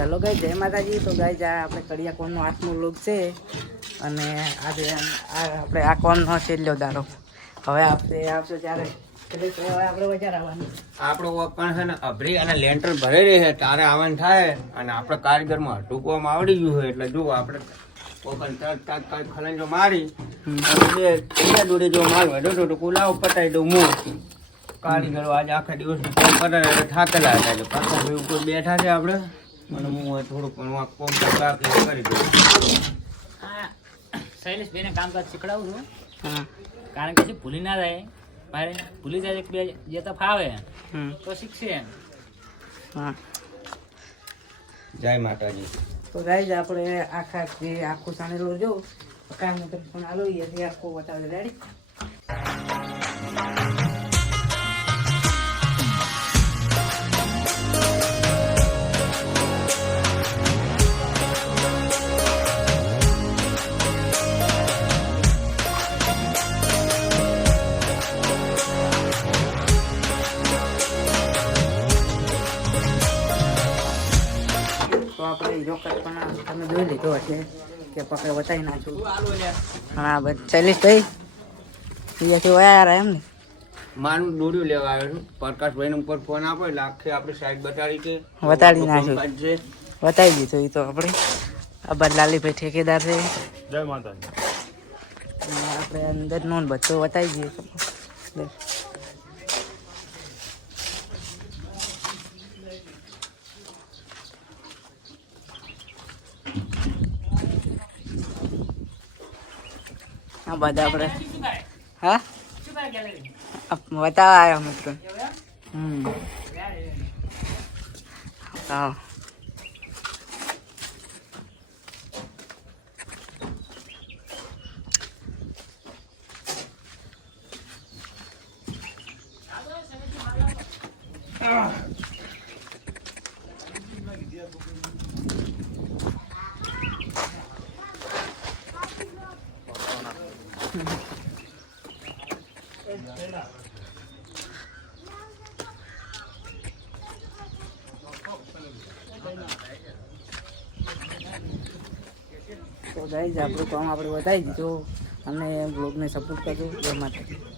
Hello ગાય જય માતાજી. તો ગાય આપણે કડિયા કોમનો 8મો વ્લોગ છે અને આજે આપણે આ કોમનો છેલ્લો દાડો. હવે આપણે આવશો ત્યારે આપણે બજાર આવવાનું. આપણો પણ છે ને અભરી અને લેન્ટર ભરાઈ રહી છે તારે આવવાનું થાય અને આપણે કારીગરમાં ટૂંકવામાં આવડી ગયું હોય એટલે જો આપણે તાત્કાલિક ખલંજો મારી જોડે જો માલ વધો તો કુલાવ પતાવી દઉં હું. કારીગરો આજે આખા દિવસ કામ કરે એટલે થાકેલા હતા એટલે પાછા ભાઈ ઉપર બેઠા છે આપણે અને હું થોડુંક પણ કોમ કરી દઉં. શૈલેષભાઈને કામકાજ શીખડાવું છું. હા, કારણ કે ભૂલી ના જાય. મારે ભૂલી જાય એક બે જે તો ફાવે તો શીખશે એમ. હા. જય માતાજી. તો ગાય આપણે આખું સાણેલું જો કામ પણ આલો એ આખું બતાવે. રેડી? તો આપણે હીરો કટ પણ તમે જોઈ લીધો હશે કે પકડે બતાવી નાખું. હા બસ શૈલેષભાઈ અહીંયાથી વયા એમ ને મારું દોડ્યું લેવા આવ્યો છું. પ્રકાશભાઈ ઉપર ફોન આપો એટલે આખી આપણી સાઈડ બતાડી છે બતાડી નાખ્યું. છે બતાવી દીધું. એ તો આપણે આ લાલીભાઈ ઠેકેદાર છે. જય માતાજી. આપણે અંદર નો બધો બતાવી દઈએ. આ બધા આપણે હા બતાવવા આવ્યો મિત્રો. હા તો ગાઈઝ આપણું કામ આપણે બતાવી દીધું અને બ્લોગને સપોર્ટ કરજો. જય માતાજી.